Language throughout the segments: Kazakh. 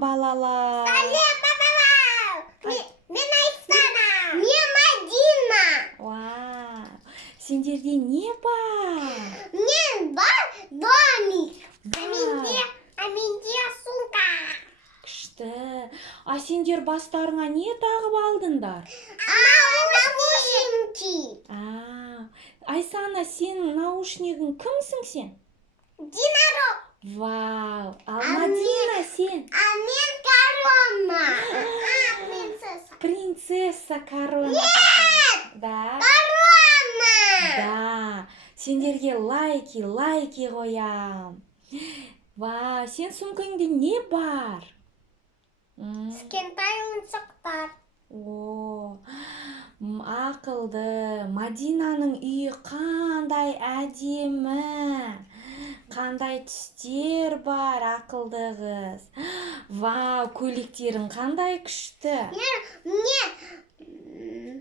балалар. Сәлем, балалар. Мен Айсана. Мен Мадина. Вау. Сендерде не бар? Мен бар домик. Вау. А менде сумка. Күшті. А сендер бастарыңа не тағып алдыңдар? Наушники. Айсана, сен наушнигің кімсің сен? Динарок. Вау. Ал Мадина сен? А мен корона. Принцесса. Принцесса корона. Нет. Да. Корона. Да. Сендерге лайки қоям. Вау, сен сумкаңда не бар? Кішкентай ойыншықтар. О, ақылды. Мадинаның үйі қандай әдемі. Қандай түстер бар, ақылды қыз. Вау, көйлектерің қандай күшті.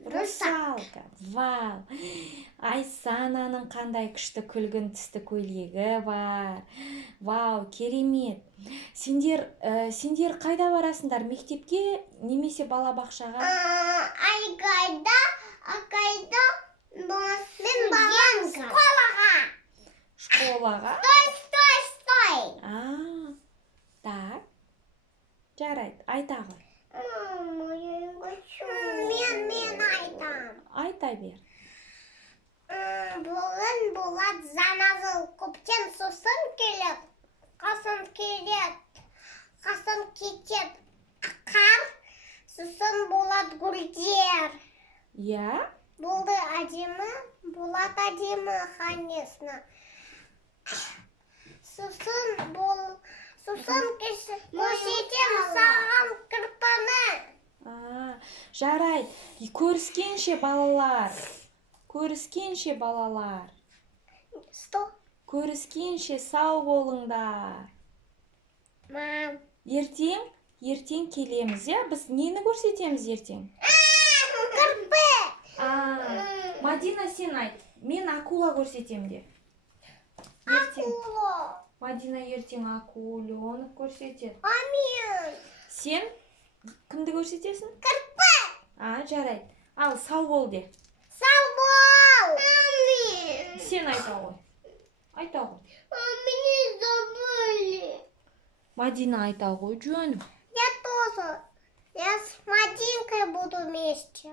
Русалка. Вау. Айсананың қандай күшті күлгін түсті көйлегі бар. Вау, керемет. Сендер қайда барасыңдар? Мектепке немесе балабақшаға? Айқайда, мен барам школаға. Школаға? Стой. Так. Жарайды, айта ғой. Мен айтам. Айта бер. Бүгін болады замазыл көптен сосын келеді. Қасын кетеді. Қар, сосын болады гүлдер. Я? Болды әдемі, болады әдемі, конечно. Сосын көрсетем саған кірпіні. Жарайды. Көріскенше балалар. Что? Көріскенше сау болыңдар. Мам. Ертең келеміз, я? Біз нені көрсетеміз ертең? Кірпі. Мадина, сен айт. Мен акула көрсетем де. Акула. Мадина ертең акуленок көрсетеді. Мен. Сен кімді көрсетесің? Кірпі. Жарайды. Ал, сау бол де. Сау бол. Мен. Сен айта ғой. Мне забыли. Мадина айта ғой, жөн. Я тоже. Я с Мадинкой буду вместе.